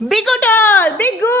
বিগুটল বিগু